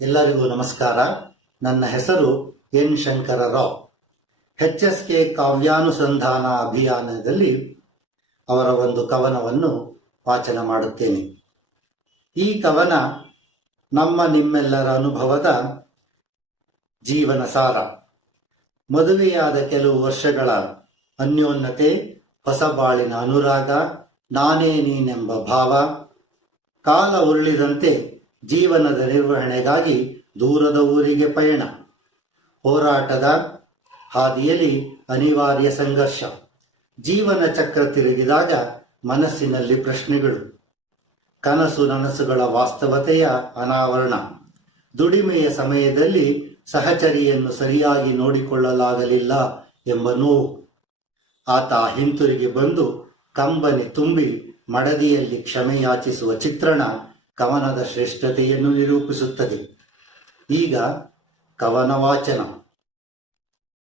ಎಲ್ಲರಿಗೂ ನಮಸ್ಕಾರ. ನನ್ನ ಹೆಸರು N Shankara Rao H S K ಕಾವ್ಯಾನುಸಂಧಾನ ಅಭಿಯಾನದಲ್ಲಿ ಅವರ ಒಂದು ಕವನವನ್ನು ವಾಚನ ಮಾಡುತ್ತೇನೆ. ಈ ಕವನ ನಮ್ಮ ನಿಮ್ಮೆಲ್ಲರ ಅನುಭವದ ಜೀವನ ಸಾರ. ಮದುವೆಯಾದ ಕೆಲವು ವರ್ಷಗಳ ಅನ್ಯೋನ್ಯತೆ, ಹೊಸ ಬಾಳಿನ ಅನುರಾಗ, ನಾನೇ ನೀನೆಂಬ ಭಾವ, ಕಾಲ ಉರುಳಿದಂತೆ ಜೀವನದ ನಿರ್ವಹಣೆಗಾಗಿ ದೂರದ ಊರಿಗೆ ಪಯಣ. ಹೋರಾಟದ ಹಾದಿಯಲ್ಲಿ ಅನಿವಾರ್ಯ ಸಂಘರ್ಷ. ಜೀವನ ಚಕ್ರ ತಿರುಗಿದಾಗ ಮನಸ್ಸಿನಲ್ಲಿ ಪ್ರಶ್ನೆಗಳು. ಕನಸು ನನಸುಗಳ ವಾಸ್ತವತೆಯ ಅನಾವರಣ. ದುಡಿಮೆಯ ಸಮಯದಲ್ಲಿ ಸಹಚರಿಯನ್ನು ಸರಿಯಾಗಿ ನೋಡಿಕೊಳ್ಳಲಾಗಲಿಲ್ಲ ಎಂಬ ನೋವು. ಆತ ಹಿಂತಿರುಗಿ ಬಂದು ಕಂಬನಿ ತುಂಬಿ ಮಡದಿಯಲ್ಲಿ ಕ್ಷಮೆಯಾಚಿಸುವ ಚಿತ್ರಣ ಕವನದ ಶ್ರೇಷ್ಠತೆಯನ್ನು ನಿರೂಪಿಸುತ್ತದೆ. ಈಗ ಕವನ ವಾಚನ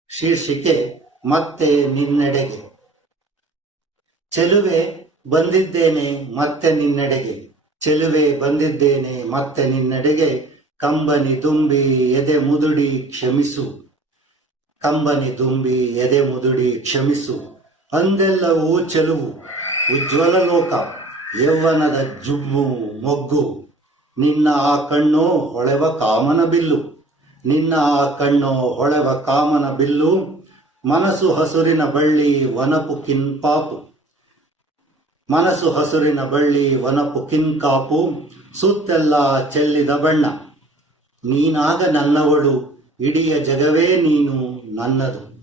ಶೀರ್ಷಿಕೆ, ಮತ್ತೆ ನಿನ್ನೆಡೆಗೆ. ಚೆಲುವೆ ಬಂದಿದ್ದೇನೆ, ಮತ್ತೆ ನಿನ್ನೆಡೆಗೆ. ಚೆಲುವೆ ಬಂದಿದ್ದೇನೆ, ಮತ್ತೆ ನಿನ್ನೆಡೆಗೆ. ಕಂಬನಿ ದುಂಬಿ ಎದೆ ಮುದುಡಿ ಕ್ಷಮಿಸು. ಕಂಬನಿ ದುಂಬಿ ಎದೆ ಮುದುಡಿ ಕ್ಷಮಿಸು. ಅಂದೆಲ್ಲವೂ ಚೆಲುವು. ಉಜ್ವಲ ಲೋಕ. ಯೌವನದ ಜುಮ್ಮು, ಮೊಗ್ಗು. ನಿನ್ನ ಆ ಕಣ್ಣು ಹೊಳೆವ ಕಾಮನ ಬಿಲ್ಲು. ನಿನ್ನ ಆ ಕಣ್ಣು ಹೊಳೆವ ಕಾಮನ ಬಿಲ್ಲು. ಮನಸ್ಸು ಹಸುರಿನ ಬಳ್ಳಿ ವನಪು ಕಿನ್ಪಾಪು. ಮನಸ್ಸು ಹಸುರಿನ ಬಳ್ಳಿ ವನಪು ಕಿನ್ಕಾಪು. ಸುತ್ತೆಲ್ಲ ಚೆಲ್ಲಿದ ಬಣ್ಣ. ನೀನಾಗ ನನ್ನವಳು, ಇಡಿಯ ಜಗವೇ ನೀನು ನನ್ನದು.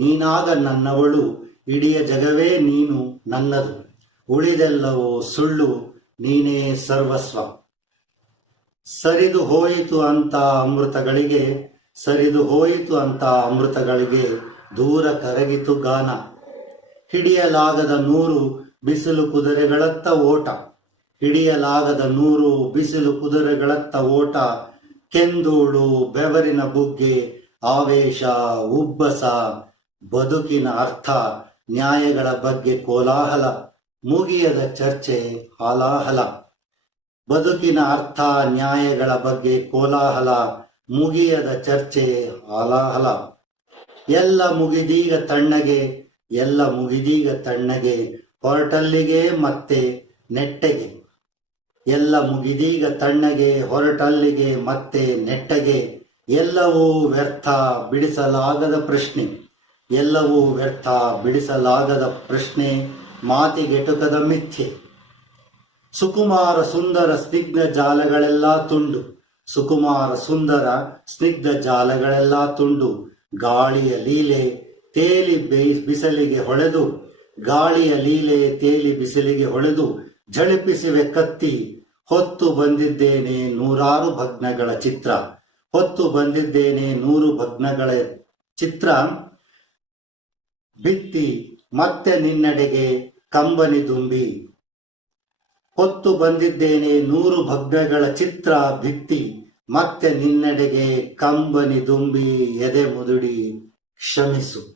ನೀನಾಗ ನನ್ನವಳು, ಇಡಿಯ ಜಗವೇ ನೀನು ನನ್ನದು. ಉಳಿದೆಲ್ಲವೂ ಸುಳ್ಳು, ನೀನೇ ಸರ್ವಸ್ವ. ಸರಿದು ಹೋಯಿತು ಅಂತ ಅಮೃತಗಳಿಗೆ, ಸರಿದು ಹೋಯಿತು ಅಂತ ಅಮೃತಗಳಿಗೆ ದೂರ ಕರಗಿತು ಗಾನ. ಹಿಡಿಯಲಾಗದ ನೂರು ಬಿಸಿಲು ಕುದುರೆಗಳತ್ತ ಓಟ. ಹಿಡಿಯಲಾಗದ ನೂರು ಬಿಸಿಲು ಕುದುರೆಗಳತ್ತ ಓಟ. ಕೆಂದೂಳು ಬೆವರಿನ ಬುಗ್ಗೆ, ಆವೇಶ, ಉಬ್ಬಸ, ಬದುಕಿನ ಅರ್ಥ, ನ್ಯಾಯಗಳ ಬಗ್ಗೆ ಕೋಲಾಹಲ. ಮುಗಿಯದ ಚರ್ಚೆ ಹಾಲಾಹಲ. ಬದುಕಿನ ಅರ್ಥ ನ್ಯಾಯಗಳ ಬಗ್ಗೆ ಕೋಲಾಹಲ, ಮುಗಿಯದ ಚರ್ಚೆ ಹಾಲಾಹಲ. ಎಲ್ಲ ಮುಗಿದೀಗ ತಣ್ಣಗೆ, ಎಲ್ಲ ಮುಗಿದೀಗ ತಣ್ಣಗೆ, ಹೊರಟಲ್ಲಿಗೆ ಮತ್ತೆ ನೆಟ್ಟಗೆ. ಎಲ್ಲ ಮುಗಿದೀಗ ತಣ್ಣಗೆ, ಹೊರಟಲ್ಲಿಗೆ ಮತ್ತೆ ನೆಟ್ಟಗೆ. ಎಲ್ಲವೂ ವ್ಯರ್ಥ ಬಿಡಿಸಲಾಗದ ಪ್ರಶ್ನೆ. ಎಲ್ಲವೂ ವ್ಯರ್ಥ ಬಿಡಿಸಲಾಗದ ಪ್ರಶ್ನೆ. ಮಾತಿಗೆಟುಕದ ಮಿಥ್ಯೆ. ಸುಕುಮಾರ ಸುಂದರ ಸ್ನಿಗ್ಧ ಜಾಲಗಳೆಲ್ಲ ತುಂಡು. ಸುಕುಮಾರ ಸುಂದರ ಸ್ನಿಗ್ಧ ಜಾಲಗಳೆಲ್ಲ ತುಂಡು. ಗಾಳಿಯ ಲೀಲೆ ತೇಲಿ ಬಿಸಿಲಿಗೆ ಹೊಳೆದು. ಗಾಳಿಯ ಲೀಲೆ ತೇಲಿ ಬಿಸಿಲಿಗೆ ಹೊಳೆದು. ಝಳಿಪಿಸಿವೆ ಕತ್ತಿ. ಹೊತ್ತು ಬಂದಿದ್ದೇನೆ ನೂರಾರು ಭಗ್ನಗಳ ಚಿತ್ರ. ಹೊತ್ತು ಬಂದಿದ್ದೇನೆ ನೂರು ಭಗ್ನಗಳ ಚಿತ್ರ. ಭಿತ್ತಿ ಮತ್ತೆ ನಿನ್ನಡೆಗೆ ಕಂಬನಿ ದುಂಬಿ ಹೊತ್ತು ಬಂದಿದ್ದೇನೆ ನೂರು ಭಗ್ನಗಳ ಚಿತ್ರ ಭಿತ್ತಿ ಮತ್ತೆ ನಿನ್ನಡೆಗೆ ಕಂಬನಿ ದುಂಬಿ ಎದೆ ಮುದುಡಿ ಕ್ಷಮಿಸು.